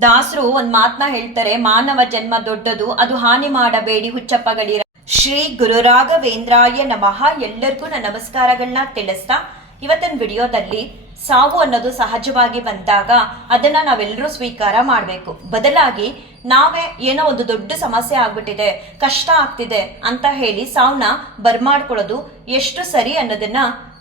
ದಾಸರು ಒಂದ್ ಮಾತ್ನ ಹೇಳ್ತಾರೆ, ಮಾನವ ಜನ್ಮ ದೊಡ್ಡದು, ಅದು ಹಾನಿ ಮಾಡಬೇಡಿ, ಹುಚ್ಚಪ್ಪಗಳಿರ. ಶ್ರೀ ಗುರು ರಾಘವೇಂದ್ರಾಯ ನಮಃ. ಎಲ್ಲರಿಗೂ ನನ್ನ ನಮಸ್ಕಾರಗಳನ್ನ ತಿಳಿಸ್ತಾ, ಇವತ್ತಿನ ವಿಡಿಯೋದಲ್ಲಿ ಸಾವು ಅನ್ನೋದು ಸಹಜವಾಗಿ ಬಂದಾಗ ಅದನ್ನ ನಾವೆಲ್ಲರೂ ಸ್ವೀಕಾರ ಮಾಡಬೇಕು. ಬದಲಾಗಿ ನಾವೇ ಏನೋ ಒಂದು ದೊಡ್ಡ ಸಮಸ್ಯೆ ಆಗ್ಬಿಟ್ಟಿದೆ, ಕಷ್ಟ ಆಗ್ತಿದೆ ಅಂತ ಹೇಳಿ ಸಾವನ್ನ ಬರ್ಮಾಡ್ಕೊಳ್ಳೋದು ಎಷ್ಟು ಸರಿ ಅನ್ನೋದನ್ನ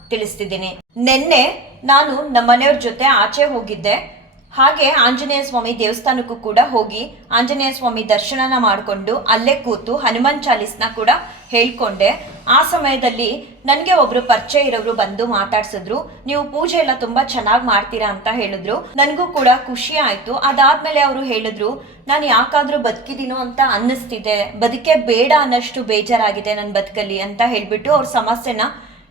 ತಿಳಿಸ್ತಿದ್ದೀನಿ. ನಿನ್ನೆ ನಾನು ನಮ್ಮನೆಯವ್ರ ಜೊತೆ ಆಚೆ ಹೋಗಿದ್ದೆ. ಹಾಗೆ ಆಂಜನೇಯ ಸ್ವಾಮಿ ದೇವಸ್ಥಾನಕ್ಕೂ ಕೂಡ ಹೋಗಿ ಆಂಜನೇಯ ಸ್ವಾಮಿ ದರ್ಶನನ ಮಾಡಿಕೊಂಡು ಅಲ್ಲೇ ಕೂತು ಹನುಮಾನ್ ಚಾಲೀಸ್ನ ಕೂಡ ಹೇಳ್ಕೊಂಡೆ. ಆ ಸಮಯದಲ್ಲಿ ನನಗೆ ಒಬ್ರು ಪರಿಚಯ ಇರೋರು ಬಂದು ಮಾತಾಡ್ಸಿದ್ರು. ನೀವು ಪೂಜೆ ಎಲ್ಲ ತುಂಬಾ ಚೆನ್ನಾಗಿ ಮಾಡ್ತೀರಾ ಅಂತ ಹೇಳಿದ್ರು. ನನಗೂ ಕೂಡ ಖುಷಿ ಆಯ್ತು. ಅದಾದ್ಮೇಲೆ ಅವರು ಹೇಳಿದ್ರು, ನಾನು ಯಾಕಾದ್ರೂ ಬದುಕಿದೀನೋ ಅಂತ ಅನ್ನಿಸ್ತಿದೆ. ಬದುಕೆ ಬೇಡ ಅನ್ನಷ್ಟು ಬೇಜಾರಾಗಿದೆ ನನ್ನ ಬದುಕಲ್ಲಿ ಅಂತ ಹೇಳ್ಬಿಟ್ಟು ಅವ್ರ ಸಮಸ್ಯೆನ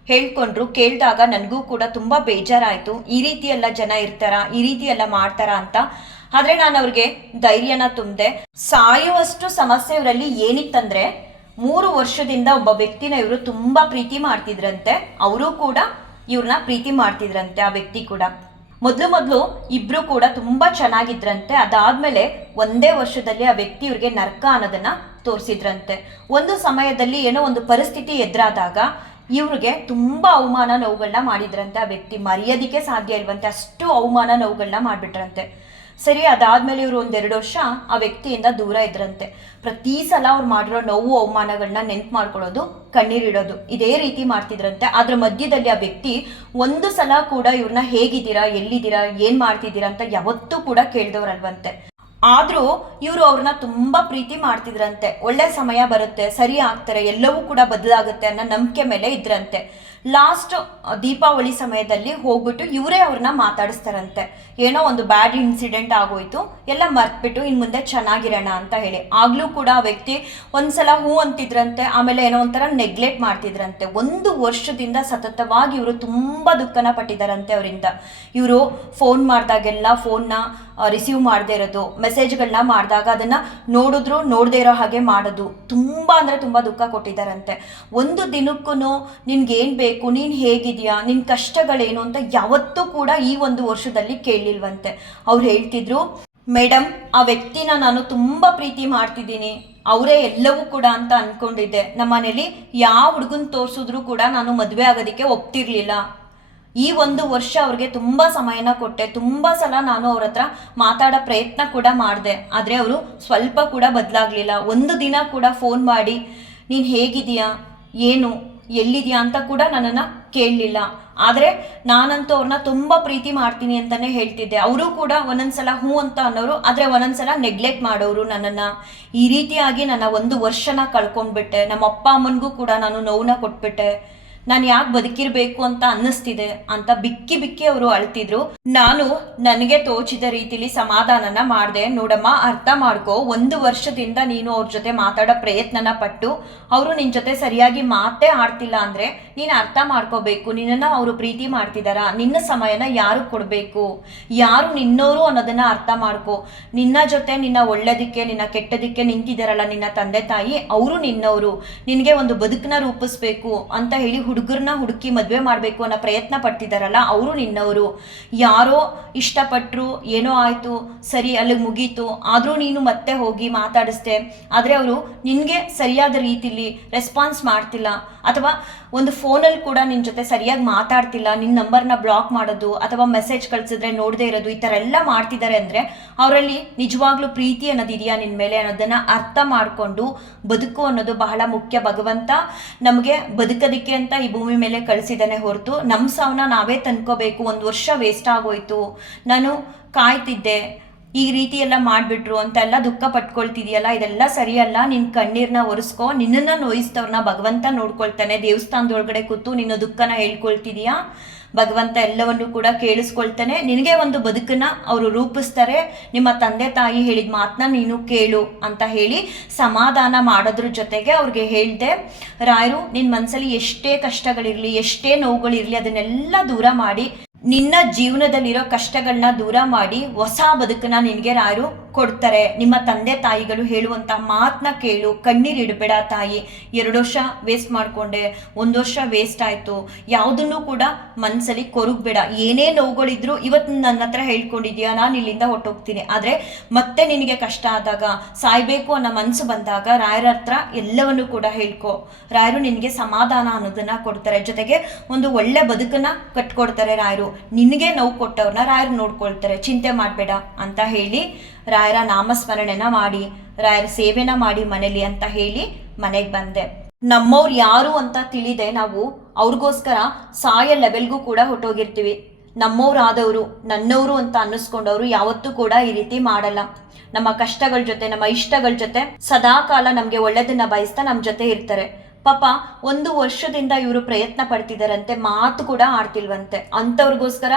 ಹೇಳ್ಕೊಂಡ್ರು, ಕೇಳಿದಾಗ ನನಗೂ ಕೂಡ ತುಂಬಾ ಬೇಜಾರಾಯ್ತು. ಈ ರೀತಿ ಎಲ್ಲ ಜನ ಇರ್ತಾರ, ಈ ರೀತಿ ಎಲ್ಲ ಮಾಡ್ತಾರ ಅಂತ. ಆದ್ರೆ ನಾನು ಅವ್ರಿಗೆ ಧೈರ್ಯನ ತುಂಬಿದೆ, ಸಾಯುವಷ್ಟು ಸಮಸ್ಯೆ ಇವರಲ್ಲಿ ಏನಿತ್ತಂದ್ರೆ, ಮೂರು ವರ್ಷದಿಂದ ಒಬ್ಬ ವ್ಯಕ್ತಿನ ಇವರು ತುಂಬಾ ಪ್ರೀತಿ ಮಾಡ್ತಿದ್ರಂತೆ. ಅವರು ಕೂಡ ಇವ್ರನ್ನ ಪ್ರೀತಿ ಮಾಡ್ತಿದ್ರಂತೆ, ಆ ವ್ಯಕ್ತಿ ಕೂಡ. ಮೊದಲು ಮೊದಲು ಇಬ್ರು ಕೂಡ ತುಂಬಾ ಚೆನ್ನಾಗಿದ್ರಂತೆ. ಅದಾದ್ಮೇಲೆ ಒಂದೇ ವರ್ಷದಲ್ಲಿ ಆ ವ್ಯಕ್ತಿ ಇವ್ರಿಗೆ ನರ್ಕ ಅನ್ನೋದನ್ನ ತೋರಿಸಿದ್ರಂತೆ. ಒಂದು ಸಮಯದಲ್ಲಿ ಏನೋ ಒಂದು ಪರಿಸ್ಥಿತಿ ಎದುರಾದಾಗ ಇವ್ರಿಗೆ ತುಂಬಾ ಅವಮಾನ ನೋವುಗಳನ್ನ ಮಾಡಿದ್ರಂತೆ ಆ ವ್ಯಕ್ತಿ. ಮರೆಯೋದಿಕ್ಕೆ ಸಾಧ್ಯ ಇಲ್ವಂತೆ ಅಷ್ಟು ಅವಮಾನ ನೋವುಗಳನ್ನ ಮಾಡ್ಬಿಟ್ರಂತೆ. ಸರಿ, ಅದಾದ್ಮೇಲೆ ಇವರು ಒಂದೆರಡು ವರ್ಷ ಆ ವ್ಯಕ್ತಿಯಿಂದ ದೂರ ಇದ್ರಂತೆ. ಪ್ರತಿ ಸಲ ಅವ್ರು ಮಾಡಿರೋ ನೋವು ಅವಮಾನಗಳನ್ನ ನೆನ್ಪು ಮಾಡ್ಕೊಳ್ಳೋದು ಕಣ್ಣೀರಿಡೋದು ಇದೇ ರೀತಿ ಮಾಡ್ತಿದ್ರಂತೆ. ಅದ್ರ ಮಧ್ಯದಲ್ಲಿ ಆ ವ್ಯಕ್ತಿ ಒಂದು ಸಲ ಕೂಡ ಇವ್ರನ್ನ ಹೇಗಿದ್ದೀರಾ, ಎಲ್ಲಿದ್ದೀರಾ, ಏನು ಮಾಡ್ತಿದ್ದೀರಾ ಅಂತ ಯಾವತ್ತೂ ಕೂಡ ಕೇಳ್ದವ್ರಲ್ವಂತೆ. ಆದ್ರೂ ಇವರು ಅವ್ರನ್ನ ತುಂಬಾ ಪ್ರೀತಿ ಮಾಡ್ತಿದ್ರಂತೆ. ಒಳ್ಳೆ ಸಮಯ ಬರುತ್ತೆ, ಸರಿ ಆಗ್ತಾರೆ, ಎಲ್ಲವೂ ಕೂಡ ಬದಲಾಗುತ್ತೆ ಅನ್ನೋ ನಂಬಿಕೆ ಮೇಲೆ ಇದ್ರಂತೆ. ಲಾಸ್ಟ್ ದೀಪಾವಳಿ ಸಮಯದಲ್ಲಿ ಹೋಗ್ಬಿಟ್ಟು ಇವರೇ ಅವ್ರನ್ನ ಮಾತಾಡಿಸ್ತಾರಂತೆ. ಏನೋ ಒಂದು ಬ್ಯಾಡ್ ಇನ್ಸಿಡೆಂಟ್ ಆಗೋಯ್ತು, ಎಲ್ಲ ಮರ್ತ್ಬಿಟ್ಟು ಇನ್ ಮುಂದೆ ಚೆನ್ನಾಗಿರೋಣ ಅಂತ ಹೇಳಿ. ಆಗ್ಲೂ ಕೂಡ ಆ ವ್ಯಕ್ತಿ ಒಂದ್ಸಲ ಹೂ ಅಂತಿದ್ರಂತೆ, ಆಮೇಲೆ ಏನೋ ಒಂಥರ ನೆಗ್ಲೆಕ್ಟ್ ಮಾಡ್ತಿದ್ರಂತೆ. ಒಂದು ವರ್ಷದಿಂದ ಸತತವಾಗಿ ಇವರು ತುಂಬಾ ದುಃಖನ ಪಟ್ಟಿದ್ದಾರಂತೆ ಅವರಿಂದ. ಇವರು ಫೋನ್ ಮಾಡಿದಾಗೆಲ್ಲ ಫೋನ್ನ ರಿಸೀವ್ ಮಾಡದೇ ಇರೋದು ಮೆಸೇಜ್ಗಳನ್ನ ಮಾಡಿದಾಗ ಅದನ್ನ ನೋಡಿದ್ರು ನೋಡದೇ ಇರೋ ಹಾಗೆ ಮಾಡೋದು, ತುಂಬಾ ಅಂದ್ರೆ ತುಂಬಾ ದುಃಖ ಕೊಟ್ಟಿದ್ದಾರಂತೆ. ಒಂದು ದಿನಕ್ಕೂ ನಿನ್ಗೇನು ಬೇಕು ನೀನ್ ಹೇಗಿದ್ಯಾ, ನಿನ್ ಕಷ್ಟಗಳೇನು ಅಂತ ಯಾವತ್ತೂ ಕೂಡ ಈ ಒಂದು ವರ್ಷದಲ್ಲಿ ಕೇಳಿಲ್ವಂತೆ. ಅವ್ರು ಹೇಳ್ತಿದ್ರು ಮೇಡಮ್ ಆ ವ್ಯಕ್ತಿನ ನಾನು ತುಂಬಾ ಪ್ರೀತಿ ಮಾಡ್ತಿದ್ದೀನಿ. ಅವರೇ ಎಲ್ಲವೂ ಕೂಡ ಅಂತ ಅನ್ಕೊಂಡಿದ್ದೆ. ನಮ್ಮ ಮನೇಲಿ ಯಾವ ಹುಡುಗನ್ ತೋರ್ಸಿದ್ರು ಕೂಡ ನಾನು ಮದುವೆ ಆಗೋದಕ್ಕೆ ಒಪ್ತಿರ್ಲಿಲ್ಲ. ಈ ಒಂದು ವರ್ಷ ಅವ್ರಿಗೆ ತುಂಬಾ ಸಮಯನ ಕೊಟ್ಟೆ. ತುಂಬಾ ಸಲ ನಾನು ಅವ್ರ ಹತ್ರ ಮಾತಾಡೋ ಪ್ರಯತ್ನ ಕೂಡ ಮಾಡಿದೆ. ಆದ್ರೆ ಅವರು ಸ್ವಲ್ಪ ಕೂಡ ಬದಲಾಗ್ಲಿಲ್ಲ. ಒಂದು ದಿನ ಕೂಡ ಫೋನ್ ಮಾಡಿ, ನೀನ್ ಹೇಗಿದೀಯಾ? ಏನು? ಎಲ್ಲಿದ್ಯಾ ಅಂತ ಕೂಡ ನನ್ನನ್ನು ಕೇಳಲಿಲ್ಲ. ಆದರೆ ನಾನಂತೂ ಅವ್ರನ್ನ ತುಂಬ ಪ್ರೀತಿ ಮಾಡ್ತೀನಿ ಅಂತಲೇ ಹೇಳ್ತಿದ್ದೆ. ಅವರು ಕೂಡ ಒಂದೊಂದ್ಸಲ ಹ್ಞೂ ಅಂತ ಅನ್ನೋರು, ಆದರೆ ಒಂದೊಂದ್ಸಲ ನೆಗ್ಲೆಕ್ಟ್ ಮಾಡೋರು ನನ್ನನ್ನು. ಈ ರೀತಿಯಾಗಿ ನನ್ನ ಒಂದು ವರ್ಷನ ಕಳ್ಕೊಂಡ್ಬಿಟ್ಟೆ. ನಮ್ಮ ಅಪ್ಪ ಅಮ್ಮನಿಗೂ ಕೂಡ ನಾನು ನೋವನ್ನ ಕೊಟ್ಬಿಟ್ಟೆ. ನಾನು ಯಾಕೆ ಬದುಕಿರ್ಬೇಕು ಅಂತ ಅನ್ನಿಸ್ತಿದೆ ಅಂತ ಬಿಕ್ಕಿ ಬಿಕ್ಕಿ ಅವರು ಅಳ್ತಿದ್ರು. ನಾನು ನನಗೆ ತೋಚಿದ ರೀತಿಲಿ ಸಮಾಧಾನನ ಮಾಡಿದೆ. ನೋಡಮ್ಮ, ಅರ್ಥ ಮಾಡ್ಕೋ. ಒಂದು ವರ್ಷದಿಂದ ನೀನು ಅವ್ರ ಜೊತೆ ಮಾತಾಡೋ ಪ್ರಯತ್ನನ ಪಟ್ಟು ಅವರು ನಿನ್ನ ಜೊತೆ ಸರಿಯಾಗಿ ಮಾತೇ ಆಡ್ತಿಲ್ಲ ಅಂದ್ರೆ ನೀನು ಅರ್ಥ ಮಾಡ್ಕೋಬೇಕು. ನಿನ್ನನ್ನ ಅವರು ಪ್ರೀತಿ ಮಾಡ್ತಿದಾರ? ನಿನ್ನ ಸಮಯನ ಯಾರು ಕೊಡಬೇಕು? ಯಾರು ನಿನ್ನೋರು ಅನ್ನೋದನ್ನ ಅರ್ಥ ಮಾಡ್ಕೋ. ನಿನ್ನ ಜೊತೆ ನಿನ್ನ ಒಳ್ಳೇದಕ್ಕೆ, ನಿನ್ನ ಕೆಟ್ಟದಕ್ಕೆ ನಿಂತಿದ್ದಾರಲ್ಲ ನಿನ್ನ ತಂದೆ ತಾಯಿ? ಅವರು ನಿನ್ನವರು ನಿನಗೆ ಒಂದು ಬದುಕನ್ನ ರೂಪಿಸ್ಬೇಕು ಅಂತ ಹೇಳಿ ಹುಡುಗರನ್ನ ಹುಡುಕಿ ಮದುವೆ ಮಾಡಬೇಕು ಅನ್ನೋ ಪ್ರಯತ್ನ ಪಡ್ತಿದ್ದಾರಲ್ಲ ಅವರು ನಿನ್ನವರು. ಯಾರೋ ಇಷ್ಟಪಟ್ಟರು ಏನೋ ಆಯಿತು, ಸರಿ, ಅಲ್ಲಿಗೆ ಮುಗೀತು, ಆದರೂ ನೀನು ಮತ್ತೆ ಹೋಗಿ ಮಾತಾಡಿಸ್ದೆ. ಆದರೆ ಅವರು ನಿನಗೆ ಸರಿಯಾದ ರೀತಿಲಿ ರೆಸ್ಪಾನ್ಸ್ ಮಾಡ್ತಿಲ್ಲ. ಅಥವಾ ಒಂದು ಫೋನಲ್ಲಿ ಕೂಡ ನಿನ್ನ ಜೊತೆ ಸರಿಯಾಗಿ ಮಾತಾಡ್ತಿಲ್ಲ ನಿನ್ನ ನಂಬರ್ನ ಬ್ಲಾಕ್ ಮಾಡೋದು, ಅಥವಾ ಮೆಸೇಜ್ ಕಳಿಸಿದ್ರೆ ನೋಡದೇ ಇರೋದು, ಈ ಥರ ಎಲ್ಲ ಮಾಡ್ತಿದ್ದಾರೆ ಅಂದರೆ ಅವರಲ್ಲಿ ನಿಜವಾಗ್ಲೂ ಪ್ರೀತಿ ಅನ್ನೋದಿದೆಯಾ ನಿನ್ನ ಮೇಲೆ ಅನ್ನೋದನ್ನು ಅರ್ಥ ಮಾಡಿಕೊಂಡು ಬದುಕು ಅನ್ನೋದು ಬಹಳ ಮುಖ್ಯ. ಭಗವಂತ ನಮಗೆ ಬದುಕೋದಕ್ಕೆ ಅಂತ ಈ ಭೂಮಿ ಮೇಲೆ ಕಳಿಸಿದ್ದಾನೆ ಹೊರತು ನಮ್ಮ ಸಾವನ್ನ ನಾವೇ ತಂದ್ಕೋಬೇಕು. ಒಂದು ವರ್ಷ ವೇಸ್ಟ್ ಆಗೋಯ್ತು. ನಾನು ಕಾಯ್ತಿದ್ದೆ. ಈ ರೀತಿ ಎಲ್ಲ ಮಾಡಿಬಿಟ್ರು ಅಂತ ಎಲ್ಲ ದುಃಖ ಪಟ್ಕೊಳ್ತಿದ್ಯಲ್ಲ, ಇದೆಲ್ಲ ಸರಿಯಲ್ಲ. ನಿನ್ನ ಕಣ್ಣೀರನ್ನ ಒರೆಸ್ಕೋ. ನಿನ್ನನ್ನು ನೋಯಿಸ್ತವ್ರನ್ನ ಭಗವಂತ ನೋಡ್ಕೊಳ್ತಾನೆ. ದೇವಸ್ಥಾನದೊಳಗಡೆ ಕೂತು ನಿನ್ನ ದುಃಖನ ಹೇಳ್ಕೊಳ್ತಿದೀಯಾ? ಭಗವಂತ ಎಲ್ಲವನ್ನು ಕೂಡ ಕೇಳಿಸ್ಕೊಳ್ತಾನೆ. ನಿನಗೆ ಒಂದು ಬದುಕನ್ನ ಅವರು ರೂಪಿಸ್ತಾರೆ. ನಿಮ್ಮ ತಂದೆ ತಾಯಿ ಹೇಳಿದ ಮಾತನ್ನ ನೀನು ಕೇಳು ಅಂತ ಹೇಳಿ ಸಮಾಧಾನ ಮಾಡೋದ್ರ ಜೊತೆಗೆ ಅವ್ರಿಗೆ ಹೇಳ್ದೆ, ರಾಯರು ನಿನ್ನ ಮನಸ್ಸಲ್ಲಿ ಎಷ್ಟೇ ಕಷ್ಟಗಳಿರಲಿ, ಎಷ್ಟೇ ನೋವುಗಳಿರಲಿ, ಅದನ್ನೆಲ್ಲ ದೂರ ಮಾಡಿ, ನಿನ್ನ ಜೀವನದಲ್ಲಿರೋ ಕಷ್ಟಗಳನ್ನ ದೂರ ಮಾಡಿ, ಹೊಸ ಬದುಕನ್ನ ನಿನಗೆ ರಾಯರು ಕೊಡ್ತಾರೆ. ನಿಮ್ಮ ತಂದೆ ತಾಯಿಗಳು ಹೇಳುವಂಥ ಮಾತನ್ನ ಕೇಳು. ಕಣ್ಣೀರಿಡಬೇಡ ತಾಯಿ. ಎರಡು ವರ್ಷ ವೇಸ್ಟ್ ಮಾಡಿಕೊಂಡೆ. ಒಂದು ವರ್ಷ ವೇಸ್ಟ್ ಆಯಿತು. ಯಾವುದನ್ನು ಕೂಡ ಮನಸ್ಸಲ್ಲಿ ಕೊರಗಬೇಡ. ಏನೇ ನೋವುಗಳಿದ್ರು ಇವತ್ತು ನನ್ನ ಹತ್ರ ಹೇಳ್ಕೊಂಡಿದ್ಯಾ? ನಾನು ಇಲ್ಲಿಂದ ಹೊಟ್ಟೋಗ್ತೀನಿ ಆದರೆ ಮತ್ತೆ ನಿನಗೆ ಕಷ್ಟ ಆದಾಗ, ಸಾಯ್ಬೇಕು ಅನ್ನೋ ಮನಸ್ಸು ಬಂದಾಗ ರಾಯರ ಹತ್ರ ಎಲ್ಲವನ್ನು ಕೂಡ ಹೇಳ್ಕೊ. ರಾಯರು ನಿನಗೆ ಸಮಾಧಾನ ಅನ್ನೋದನ್ನ ಕೊಡ್ತಾರೆ. ಜೊತೆಗೆ ಒಂದು ಒಳ್ಳೆ ಬದುಕನ್ನ ಕಟ್ಕೊಡ್ತಾರೆ ರಾಯರು. ನಿನಗೆ ನೋವು ಕೊಟ್ಟವ್ರನ್ನ ರಾಯರು ನೋಡ್ಕೊಳ್ತಾರೆ. ಚಿಂತೆ ಮಾಡಬೇಡ ಅಂತ ಹೇಳಿ ರಾಯರ ನಾಮಸ್ಮರಣೆನ ಮಾಡಿ, ರಾಯರ ಸೇವೆನ ಮಾಡಿ ಮನೇಲಿ ಅಂತ ಹೇಳಿ ಮನೆಗೆ ಬಂದೆ. ನಮ್ಮವ್ರು ಯಾರು ಅಂತ ತಿಳಿದೆ, ನಾವು ಅವ್ರಿಗೋಸ್ಕರ ಸಾಯ ಲೆವೆಲ್ಗೂ ಕೂಡ ಹೊಟ್ಟೋಗಿರ್ತೀವಿ ನಮ್ಮವ್ರಾದವರು ನನ್ನವರು ಅಂತ ಅನ್ನಿಸ್ಕೊಂಡವರು ಯಾವತ್ತೂ ಕೂಡ ಈ ರೀತಿ ಮಾಡಲ್ಲ. ನಮ್ಮ ಕಷ್ಟಗಳ ಜೊತೆ, ನಮ್ಮ ಇಷ್ಟಗಳ ಜೊತೆ ಸದಾಕಾಲ ನಮಗೆ ಒಳ್ಳೆದನ್ನ ಬಯಸ್ತಾ ನಮ್ಮ ಜೊತೆ ಇರ್ತಾರೆ. ಪಾಪ ಒಂದು ವರ್ಷದಿಂದ ಇವರು ಪ್ರಯತ್ನ ಪಡ್ತಿದಾರಂತೆ, ಮಾತು ಕೂಡ ಆಡ್ತಿಲ್ವಂತೆ. ಅಂಥವ್ರಿಗೋಸ್ಕರ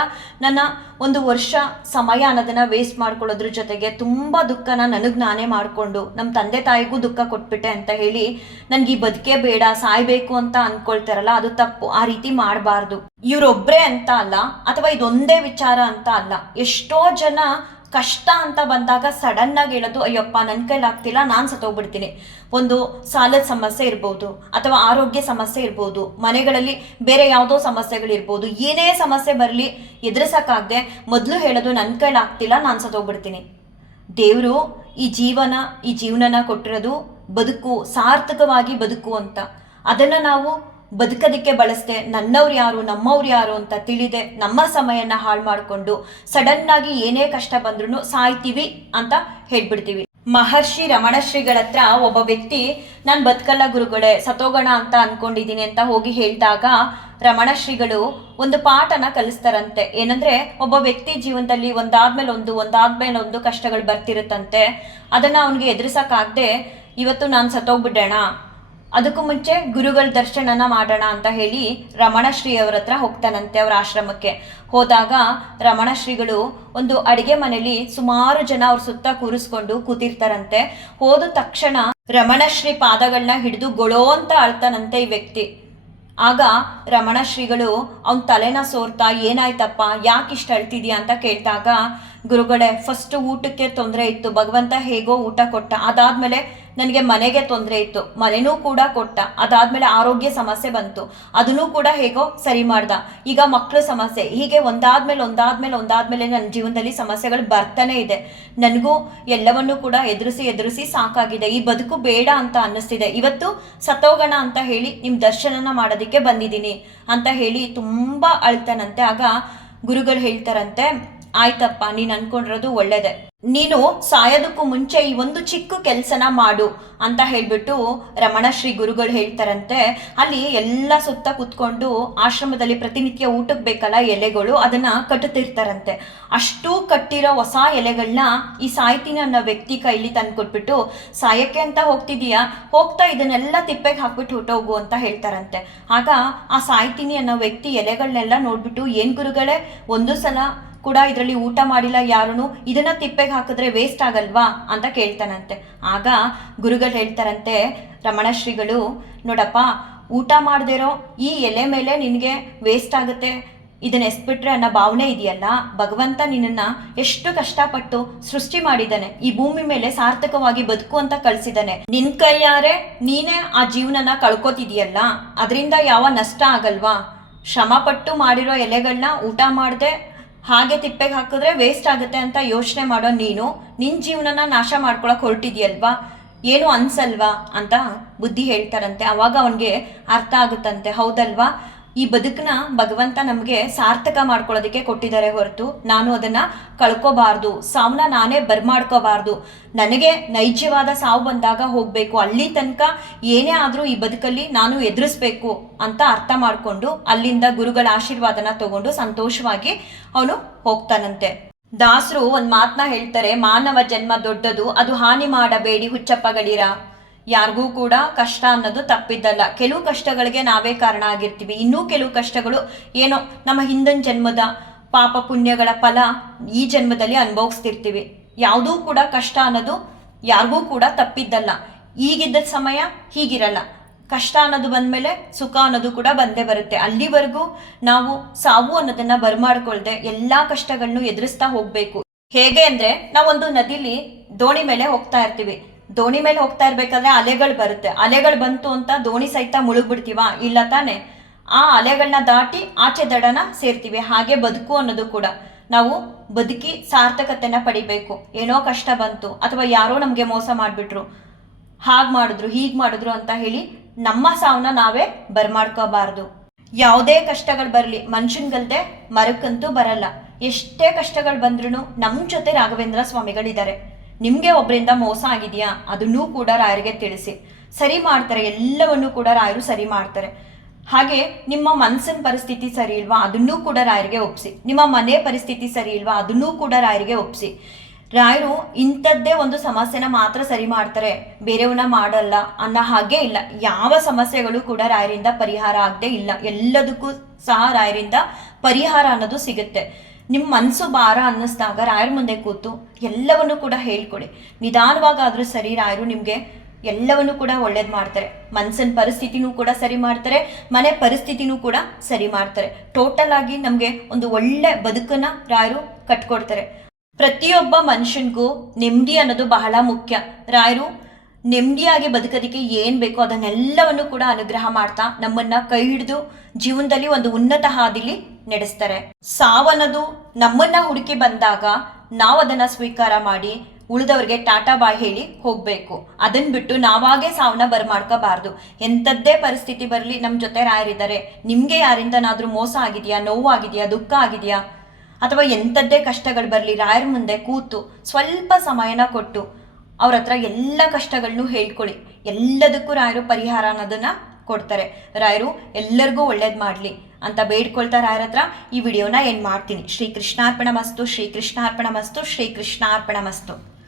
ನನ್ನ ಒಂದು ವರ್ಷ ಸಮಯ ಅನ್ನೋದನ್ನ ವೇಸ್ಟ್ ಮಾಡ್ಕೊಳ್ಳೋದ್ರ ಜೊತೆಗೆ ತುಂಬ ದುಃಖನ ನನಗೆ ನಾನೇ ಮಾಡಿಕೊಂಡು ನಮ್ಮ ತಂದೆ ತಾಯಿಗೂ ದುಃಖ ಕೊಟ್ಬಿಟ್ಟೆ ಅಂತ ಹೇಳಿ ನನಗೆ ಈ ಬದುಕೇ ಬೇಡ, ಸಾಯ್ಬೇಕು ಅಂತ ಅನ್ಕೊಳ್ತಾರಲ್ಲ, ಅದು ತಪ್ಪು. ಆ ರೀತಿ ಮಾಡಬಾರ್ದು. ಇವರೊಬ್ಬರೇ ಅಂತ ಅಲ್ಲ, ಅಥವಾ ಇದೊಂದೇ ವಿಚಾರ ಅಂತ ಅಲ್ಲ, ಎಷ್ಟೋ ಜನ ಕಷ್ಟ ಅಂತ ಬಂದಾಗ ಸಡನ್ ಆಗಿ ಹೇಳೋದು, ಅಯ್ಯಪ್ಪ ನನ್ನ ಕೈಲಾಗ್ತಿಲ್ಲ ನಾನು ಸತ್ತೋಗ್ಬಿಡ್ತೀನಿ. ಒಂದು ಸಾಲದ ಸಮಸ್ಯೆ ಇರ್ಬೋದು, ಅಥವಾ ಆರೋಗ್ಯ ಸಮಸ್ಯೆ ಇರ್ಬೋದು, ಮನೆಗಳಲ್ಲಿ ಬೇರೆ ಯಾವುದೋ ಸಮಸ್ಯೆಗಳಿರ್ಬೋದು, ಏನೇ ಸಮಸ್ಯೆ ಬರಲಿ ಎದುರಿಸೋಕ್ಕಾಗದೆ ಮೊದಲು ಹೇಳೋದು ನನ್ನ ಕೈಲಾಗ್ತಿಲ್ಲ ನಾನು ಸತ್ತೋಗ್ಬಿಡ್ತೀನಿ. ದೇವರು ಈ ಜೀವನ, ಈ ಜೀವನನ ಕೊಟ್ಟಿರೋದು ಬದುಕು, ಸಾರ್ಥಕವಾಗಿ ಬದುಕು ಅಂತ. ಅದನ್ನು ನಾವು ಬದುಕೋದಕ್ಕೆ ಬಳಸ್ದೆ ನನ್ನವ್ರು ಯಾರು, ನಮ್ಮವ್ರು ಯಾರು ಅಂತ ತಿಳಿದೆ. ನಮ್ಮ ಸಮಯನ ಹಾಳು ಮಾಡಿಕೊಂಡು ಸಡನ್ ಆಗಿ ಏನೇ ಕಷ್ಟ ಬಂದ್ರೂ ಸಾಯ್ತೀವಿ ಅಂತ ಹೇಳ್ಬಿಡ್ತೀವಿ. ಮಹರ್ಷಿ ರಮಣ ಶ್ರೀಗಳ ಹತ್ರ ಒಬ್ಬ ವ್ಯಕ್ತಿ, ನಾನು ಬದುಕಲ್ಲ ಗುರುಗಳೇ, ಸತೋಗಣ ಅಂತ ಅನ್ಕೊಂಡಿದ್ದೀನಿ ಅಂತ ಹೋಗಿ ಹೇಳಿದಾಗ ರಮಣ ಶ್ರೀಗಳು ಒಂದು ಪಾಠನ ಕಲಿಸ್ತಾರಂತೆ. ಏನಂದ್ರೆ, ಒಬ್ಬ ವ್ಯಕ್ತಿ ಜೀವನದಲ್ಲಿ ಒಂದಾದ್ಮೇಲೆ ಒಂದು ಒಂದಾದ್ಮೇಲೆ ಒಂದು ಕಷ್ಟಗಳು ಬರ್ತಿರುತ್ತಂತೆ. ಅದನ್ನ ಅವನಿಗೆ ಎದುರಿಸಕ್ಕಾಗದೆ, ಇವತ್ತು ನಾನು ಸತ್ತೋಗ್ಬಿಡೋಣ ಅದಕ್ಕೂ ಮುಂಚೆ ಗುರುಗಳ ದರ್ಶನನ ಮಾಡೋಣ ಅಂತ ಹೇಳಿ ರಮಣ ಶ್ರೀ ಅವರ ಹತ್ರ ಹೋಗ್ತಾನಂತೆ ಅವರ ಆಶ್ರಮಕ್ಕೆ. ಹೋದಾಗ ರಮಣಶ್ರೀಗಳು ಒಂದು ಅಡಿಗೆ ಮನೆಯಲ್ಲಿ ಸುಮಾರು ಜನ ಅವ್ರ ಸುತ್ತ ಕೂರಿಸ್ಕೊಂಡು ಕೂತಿರ್ತಾರಂತೆ. ಹೋದ ತಕ್ಷಣ ರಮಣಶ್ರೀ ಪಾದಗಳನ್ನ ಹಿಡಿದು ಗೊಳೋ ಅಂತ ಅಳ್ತಾನಂತೆ ಈ ವ್ಯಕ್ತಿ. ಆಗ ರಮಣಶ್ರೀಗಳು ಅವನ ತಲೆನ ಸೋರ್ತಾ, ಏನಾಯ್ತಪ್ಪ, ಯಾಕೆ ಇಷ್ಟು ಅಳ್ತಿದ್ಯಾ? ಅಂತ ಕೇಳಿದಾಗ ಗುರುಗಳೇ ಫಸ್ಟ್ ಊಟಕ್ಕೆ ತೊಂದರೆ ಇತ್ತು. ಭಗವಂತ ಹೇಗೋ ಊಟ ಕೊಟ್ಟ. ಅದಾದ್ಮೇಲೆ ನನಗೆ ಮನೆಗೆ ತೊಂದರೆ ಇತ್ತು. ಮನೆನೂ ಕೂಡ ಕೊಟ್ಟ. ಅದಾದ್ಮೇಲೆ ಆರೋಗ್ಯ ಸಮಸ್ಯೆ ಬಂತು. ಅದನ್ನೂ ಕೂಡ ಹೇಗೋ ಸರಿ ಮಾಡ್ದ. ಈಗ ಮಕ್ಕಳ ಸಮಸ್ಯೆ. ಹೀಗೆ ಒಂದಾದ್ಮೇಲೆ ಒಂದಾದ್ಮೇಲೆ ಒಂದಾದ್ಮೇಲೆ ನನ್ನ ಜೀವನದಲ್ಲಿ ಸಮಸ್ಯೆಗಳು ಬರ್ತಾನೆ ಇದೆ. ನನಗೂ ಎಲ್ಲವನ್ನೂ ಕೂಡ ಎದುರಿಸಿ ಎದುರಿಸಿ ಸಾಕಾಗಿದೆ. ಈ ಬದುಕು ಬೇಡ ಅಂತ ಅನ್ನಿಸ್ತಿದೆ. ಇವತ್ತು ಸತ್ತೋಗೋಣ ಅಂತ ಹೇಳಿ ನಿಮ್ಮ ದರ್ಶನನ ಮಾಡೋದಕ್ಕೆ ಬಂದಿದ್ದೀನಿ ಅಂತ ಹೇಳಿ ತುಂಬ ಅಳ್ತಾನಂತೆ. ಆಗ ಗುರುಗಳು ಹೇಳ್ತಾರಂತೆ ಆಯ್ತಪ್ಪ, ನೀನು ಅನ್ಕೊಂಡಿರೋದು ಒಳ್ಳೇದೆ. ನೀನು ಸಾಯೋದಕ್ಕೂ ಮುಂಚೆ ಈ ಒಂದು ಚಿಕ್ಕ ಕೆಲಸನ ಮಾಡು ಅಂತ ಹೇಳ್ಬಿಟ್ಟು ರಮಣ ಶ್ರೀ ಗುರುಗಳು ಹೇಳ್ತಾರಂತೆ. ಅಲ್ಲಿ ಎಲ್ಲ ಸುತ್ತ ಕುತ್ಕೊಂಡು ಆಶ್ರಮದಲ್ಲಿ ಪ್ರತಿನಿತ್ಯ ಊಟಕ್ಕೆ ಬೇಕಲ್ಲ ಎಲೆಗಳು ಅದನ್ನ ಕಟ್ಟುತ್ತಿರ್ತಾರಂತೆ. ಅಷ್ಟು ಕಟ್ಟಿರೋ ಹೊಸ ಎಲೆಗಳನ್ನ ಈ ಸಾಯ್ತೀನಿ ಅನ್ನೋ ವ್ಯಕ್ತಿ ಕೈಲಿ ತಂದು ಕೊಟ್ಬಿಟ್ಟು, ಸಾಯಕ್ಕೆ ಅಂತ ಹೋಗ್ತಿದೀಯಾ? ಹೋಗ್ತಾ ಇದನ್ನೆಲ್ಲ ತಿಪ್ಪೆಗೆ ಹಾಕ್ಬಿಟ್ಟು ಹೊಟ್ಟೋಗು ಅಂತ ಹೇಳ್ತಾರಂತೆ. ಆಗ ಆ ಸಾಯ್ತೀನಿ ಅನ್ನೋ ವ್ಯಕ್ತಿ ಎಲೆಗಳನ್ನೆಲ್ಲ ನೋಡ್ಬಿಟ್ಟು, ಏನ್ ಗುರುಗಳೇ, ಒಂದು ಸಲ ಕೂಡ ಇದರಲ್ಲಿ ಊಟ ಮಾಡಿಲ್ಲ ಯಾರೂ ಇದನ್ನ ತಿಪ್ಪೆಗೆ ಹಾಕಿದ್ರೆ ವೇಸ್ಟ್ ಆಗಲ್ವಾ ಅಂತ ಕೇಳ್ತಾನಂತೆ. ಆಗ ಗುರುಗಳು ಹೇಳ್ತಾರಂತೆ, ರಮಣ ಶ್ರೀಗಳು, ನೋಡಪ್ಪ, ಊಟ ಮಾಡದಿರೋ ಈ ಎಲೆ ಮೇಲೆ ನಿನಗೆ ವೇಸ್ಟ್ ಆಗುತ್ತೆ. ಇದನ್ನ ಎಸ್ಬಿಟ್ರೆ ಅನ್ನೋ ಭಾವನೆ ಇದೆಯಲ್ಲ? ಭಗವಂತ ನಿನ್ನನ್ನ ಎಷ್ಟು ಕಷ್ಟಪಟ್ಟು ಸೃಷ್ಟಿ ಮಾಡಿದ್ದಾನೆ. ಈ ಭೂಮಿ ಮೇಲೆ ಸಾರ್ಥಕವಾಗಿ ಬದುಕು ಅಂತ ಕಳ್ಸಿದ್ದಾನೆ. ನಿನ್ ಕೈಯಾರೆ ನೀನೇ ಆ ಜೀವನನ ಕಳ್ಕೊತಿದೀಯಲ್ಲ ಅದರಿಂದ ಯಾವ ನಷ್ಟ ಆಗಲ್ವಾ? ಶ್ರಮಪಟ್ಟು ಮಾಡಿರೋ ಎಲೆಗಳನ್ನ ಊಟ ಮಾಡದೆ ಹಾಗೆ ತಿಪ್ಪೆಗೆ ಹಾಕಿದ್ರೆ ವೇಸ್ಟ್ ಆಗುತ್ತೆ ಅಂತ ಯೋಚನೆ ಮಾಡೋ ನೀನು ನಿನ್ನ ಜೀವನನ ನಾಶ ಮಾಡ್ಕೊಳಕ್ ಹೊರಟಿದ್ಯಲ್ವಾ? ಏನು ಅನ್ಸಲ್ವಾ ಅಂತ ಬುದ್ಧಿ ಹೇಳ್ತಾರಂತೆ. ಅವಾಗ ಅವನಿಗೆ ಅರ್ಥ ಆಗುತ್ತಂತೆ. ಹೌದಲ್ವಾ? ಈ ಬದುಕನ್ನ ಭಗವಂತ ನಮಗೆ ಸಾರ್ಥಕ ಮಾಡ್ಕೊಳ್ಳೋದಕ್ಕೆ ಕೊಟ್ಟಿದ್ದಾರೆ ಹೊರತು ನಾನು ಅದನ್ನ ಕಳ್ಕೋಬಾರ್ದು ಸಾವನ್ನ ನಾನೇ ಬರ್ಮಾಡ್ಕೋಬಾರ್ದು. ನನಗೆ ನೈಜವಾದ ಸಾವು ಬಂದಾಗ ಹೋಗಬೇಕು, ಅಲ್ಲಿ ತನಕ ಏನೇ ಆದರೂ ಈ ಬದುಕಲ್ಲಿ ನಾನು ಎದುರಿಸ್ಬೇಕು ಅಂತ ಅರ್ಥ ಮಾಡಿಕೊಂಡು ಅಲ್ಲಿಂದ ಗುರುಗಳ ಆಶೀರ್ವಾದನ ತಗೊಂಡು ಸಂತೋಷವಾಗಿ ಅವನು ಹೋಗ್ತಾನಂತೆ. ದಾಸರು ಒಂದು ಮಾತನ್ನ ಹೇಳ್ತಾರೆ, ಮಾನವ ಜನ್ಮ ದೊಡ್ಡದು, ಅದು ಹಾನಿ ಮಾಡಬೇಡಿ ಹುಚ್ಚಪ್ಪಗಳಿರ. ಯಾರಿಗೂ ಕೂಡ ಕಷ್ಟ ಅನ್ನೋದು ತಪ್ಪಿದ್ದಲ್ಲ. ಕೆಲವು ಕಷ್ಟಗಳಿಗೆ ನಾವೇ ಕಾರಣ ಆಗಿರ್ತೀವಿ. ಇನ್ನೂ ಕೆಲವು ಕಷ್ಟಗಳು ಏನೋ ನಮ್ಮ ಹಿಂದಿನ ಜನ್ಮದ ಪಾಪ ಪುಣ್ಯಗಳ ಫಲ ಈ ಜನ್ಮದಲ್ಲಿ ಅನುಭವಿಸ್ತಿರ್ತೀವಿ. ಯಾವುದೂ ಕೂಡ ಕಷ್ಟ ಅನ್ನೋದು ಯಾರಿಗೂ ಕೂಡ ತಪ್ಪಿದ್ದಲ್ಲ. ಈಗಿದ್ದ ಸಮಯ ಹೀಗಿರಲ್ಲ. ಕಷ್ಟ ಅನ್ನೋದು ಬಂದಮೇಲೆ ಸುಖ ಅನ್ನೋದು ಕೂಡ ಬಂದೇ ಬರುತ್ತೆ. ಅಲ್ಲಿವರೆಗೂ ನಾವು ಸಾವು ಅನ್ನೋದನ್ನ ಬರ್ಮಾಡ್ಕೊಳ್ದೆ ಎಲ್ಲಾ ಕಷ್ಟಗಳನ್ನು ಎದುರಿಸ್ತಾ ಹೋಗ್ಬೇಕು. ಹೇಗೆ ಅಂದ್ರೆ ನಾವೊಂದು ನದಿಲಿ ದೋಣಿ ಮೇಲೆ ಹೋಗ್ತಾ ಇರ್ತೀವಿ. ದೋಣಿ ಮೇಲೆ ಹೋಗ್ತಾ ಇರ್ಬೇಕಾದ್ರೆ ಅಲೆಗಳು ಬರುತ್ತೆ. ಅಲೆಗಳು ಬಂತು ಅಂತ ದೋಣಿ ಸಹಿತ ಮುಳುಗ್ಬಿಡ್ತೀವ? ಇಲ್ಲ ತಾನೆ. ಆ ಅಲೆಗಳನ್ನ ದಾಟಿ ಆಚೆ ದಡನ ಸೇರ್ತೀವಿ. ಹಾಗೆ ಬದುಕು ಅನ್ನೋದು ಕೂಡ. ನಾವು ಬದುಕಿ ಸಾರ್ಥಕತೆನ ಪಡಿಬೇಕು. ಏನೋ ಕಷ್ಟ ಬಂತು. ಅಥವಾ ಯಾರೋ ನಮಗೆ ಮೋಸ ಮಾಡಿಬಿಟ್ರು. ಹಾಗೆ ಮಾಡಿದ್ರು, ಹೀಗೆ ಮಾಡಿದ್ರು ಅಂತ ಹೇಳಿ ನಮ್ಮ ಸಾವನ್ನ ನಾವೇ ಬರ್ಮಾಡ್ಕೋಬಾರ್ದು. ಯಾವುದೇ ಕಷ್ಟಗಳು ಬರಲಿ. ಮನುಷ್ಯನ್ಗಲ್ದೆ ಮರಕ್ಕಂತೂ ಬರಲ್ಲ. ಎಷ್ಟೇ ಕಷ್ಟಗಳು ಬಂದ್ರೂ ನಮ್ಮ ಜೊತೆ ರಾಘವೇಂದ್ರ ಸ್ವಾಮಿಗಳಿದ್ದಾರೆ. ನಿಮಗೆ ಒಬ್ಬರಿಂದ ಮೋಸ ಆಗಿದೆಯಾ? ಅದನ್ನೂ ಕೂಡ ರಾಯರಿಗೆ ತಿಳಿಸಿ. ಸರಿ ಮಾಡ್ತಾರೆ, ಎಲ್ಲವನ್ನೂ ಕೂಡ ರಾಯರು ಸರಿ ಮಾಡ್ತಾರೆ. ಹಾಗೆ ನಿಮ್ಮ ಮನಸ್ಸಿನ ಪರಿಸ್ಥಿತಿ ಸರಿ ಇಲ್ವಾ? ಅದನ್ನೂ ಕೂಡ ರಾಯರಿಗೆ ಒಪ್ಪಿಸಿ ನಿಮ್ಮ ಮನೆ ಪರಿಸ್ಥಿತಿ ಸರಿ ಇಲ್ವಾ? ಅದನ್ನೂ ಕೂಡ ರಾಯರಿಗೆ ಒಪ್ಪಿಸಿ ರಾಯರು ಇಂಥದ್ದೇ ಒಂದು ಸಮಸ್ಯೆನ ಮಾತ್ರ ಸರಿ ಮಾಡ್ತಾರೆ. ಬೇರೆಯವನ್ನ ಮಾಡಲ್ಲ ಅನ್ನೋ ಹಾಗೆ ಇಲ್ಲ. ಯಾವ ಸಮಸ್ಯೆಗಳು ಕೂಡ ರಾಯರಿಂದ ಪರಿಹಾರ ಆಗದೆ ಇಲ್ಲ. ಎಲ್ಲದಕ್ಕೂ ಸಹ ರಾಯರಿಂದ ಪರಿಹಾರ ಅನ್ನೋದು ಸಿಗುತ್ತೆ. ನಿಮ್ಮ ಮನಸ್ಸು ಭಾರ ಅನ್ನಿಸ್ದಾಗ ರಾಯರ ಮುಂದೆ ಕೂತು ಎಲ್ಲವನ್ನು ಕೂಡ ಹೇಳ್ಕೊಡಿ. ನಿಧಾನವಾಗಾದರೂ ಸರಿ ರಾಯರು ನಿಮಗೆ ಎಲ್ಲವನ್ನು ಕೂಡ ಒಳ್ಳೇದು ಮಾಡ್ತಾರೆ. ಮನಸ್ಸಿನ ಪರಿಸ್ಥಿತಿನೂ ಕೂಡ ಸರಿ ಮಾಡ್ತಾರೆ, ಮನೆ ಪರಿಸ್ಥಿತಿನೂ ಕೂಡ ಸರಿ ಮಾಡ್ತಾರೆ. ಟೋಟಲ್ ಆಗಿ ನಮಗೆ ಒಂದು ಒಳ್ಳೆ ಬದುಕನ್ನ ರಾಯರು ಕಟ್ಕೊಡ್ತಾರೆ. ಪ್ರತಿಯೊಬ್ಬ ಮನುಷ್ಯನಿಗೂ ನೆಮ್ಮದಿ ಅನ್ನೋದು ಬಹಳ ಮುಖ್ಯ. ರಾಯರು ನೆಮ್ಮದಿಯಾಗಿ ಬದುಕೋದಕ್ಕೆ ಏನು ಬೇಕೋ ಅದನ್ನೆಲ್ಲವನ್ನು ಕೂಡ ಅನುಗ್ರಹ ಮಾಡ್ತಾ ನಮ್ಮನ್ನ ಕೈ ಹಿಡಿದು ಜೀವನದಲ್ಲಿ ಒಂದು ಉನ್ನತ ಹಾದಿಲಿ ನಡೆಸ್ತಾರೆ. ಸಾವನ್ನದು ನಮ್ಮನ್ನ ಹುಡುಕಿ ಬಂದಾಗ ನಾವು ಅದನ್ನ ಸ್ವೀಕಾರ ಮಾಡಿ ಉಳಿದವ್ರಿಗೆ ಟಾಟಾ ಬಾಯ್ ಹೇಳಿ ಹೋಗ್ಬೇಕು. ಅದನ್ನ ಬಿಟ್ಟು ನಾವಾಗೆ ಸಾವನ್ನ ಬರ್ಮಾಡ್ಕೋಬಾರ್ದು. ಎಂಥದ್ದೇ ಪರಿಸ್ಥಿತಿ ಬರಲಿ ನಮ್ಮ ಜೊತೆ ರಾಯರಿದ್ದಾರೆ ನಿಮಗೆ ಯಾರಿಂದನಾದರೂ ಮೋಸ ಆಗಿದೆಯಾ? ನೋವಾಗಿದೆಯಾ? ದುಃಖ ಆಗಿದೆಯಾ? ಅಥವಾ ಎಂಥದ್ದೇ ಕಷ್ಟಗಳು ಬರಲಿ ರಾಯರ ಮುಂದೆ ಕೂತು ಸ್ವಲ್ಪ ಸಮಯನ ಕೊಟ್ಟು ಅವ್ರ ಹತ್ರ ಎಲ್ಲ ಕಷ್ಟಗಳನ್ನೂ ಹೇಳ್ಕೊಳ್ಳಿ. ಎಲ್ಲದಕ್ಕೂ ರಾಯರು ಪರಿಹಾರ ಅನ್ನೋದನ್ನ ಕೊಡ್ತಾರೆ. ರಾಯರು, ಎಲ್ಲರಿಗೂ ಒಳ್ಳೇದು ಮಾಡಲಿ ಅಂತ ಬೇಡ್ಕೊಳ್ತಾ ರಾಯರ ಹತ್ರ ಈ ವಿಡಿಯೋನ ಏನು ಮಾಡ್ತೀನಿ. ಶ್ರೀ ಕೃಷ್ಣಾರ್ಪಣ ಮಸ್ತು ಶ್ರೀ ಕೃಷ್ಣಾರ್ಪಣ ಮಸ್ತು ಶ್ರೀ ಕೃಷ್ಣಾರ್ಪಣ ಮಸ್ತು.